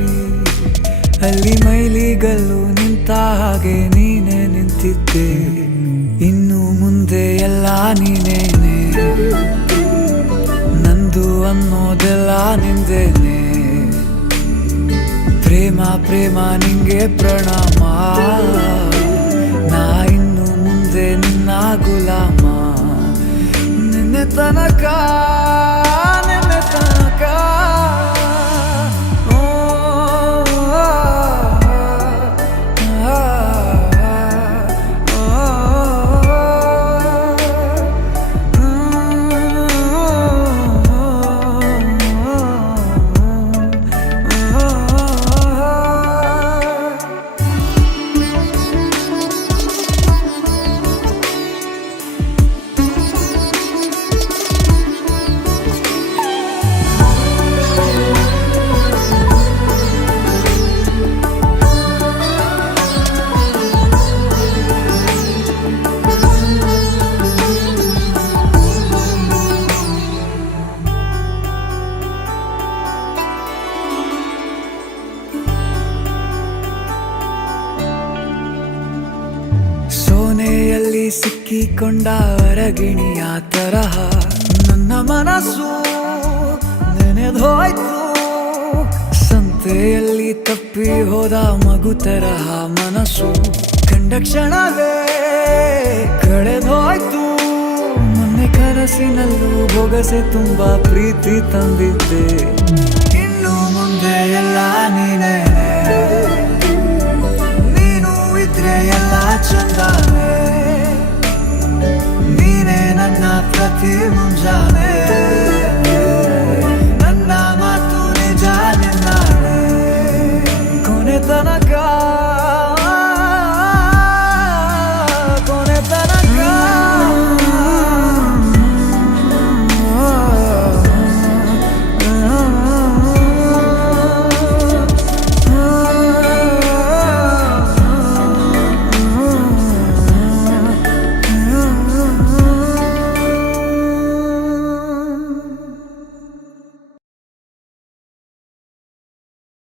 ಸೇರಿ ಅಲ್ಲಿ ಮೈಲಿಗಲ್ಲು ನಿಂತ ಹಾಗೆ ನೀನೆ ನಿಂತಿದ್ದೆ. ಇನ್ನು ಮುಂದೆ ಎಲ್ಲ ನೀನೇನೆ, ನಂದು ಅನ್ನೋದೆಲ್ಲ ನಿಂದೇನೆ. ಪ್ರೇಮ ಪ್ರೇಮ ನಿಂಗೆ ಪ್ರಣಾಮ, ನಾ ಇನ್ನು ಮುಂದೆ ನಿನ್ನ ಗುಲಾಮ. ನಿನ್ನೆ ತನಕ ನಿನ್ನೆ ತನಕ ಸೋನೆಯಲ್ಲಿ ಸಿಕ್ಕಿಕೊಂಡ ಅರಗಿಣಿಯ ತರಹ ನನ್ನ ಮನಸ್ಸು ನೆನೆದೋಯ್ತು. ಸಂತೆಯಲ್ಲಿ ತಪ್ಪಿ ಹೋದ ಮಗು ತರಹ ಮನಸ್ಸು ಕಂಡ ಕ್ಷಣವೇ ಕಳೆದೋಯ್ತು. ಮೊನ್ನೆ ಕನಸಿನಲ್ಲೂ ಬೊಗಸೆ ತುಂಬ ಪ್ರೀತಿ ತಂದಿದ್ದೆ.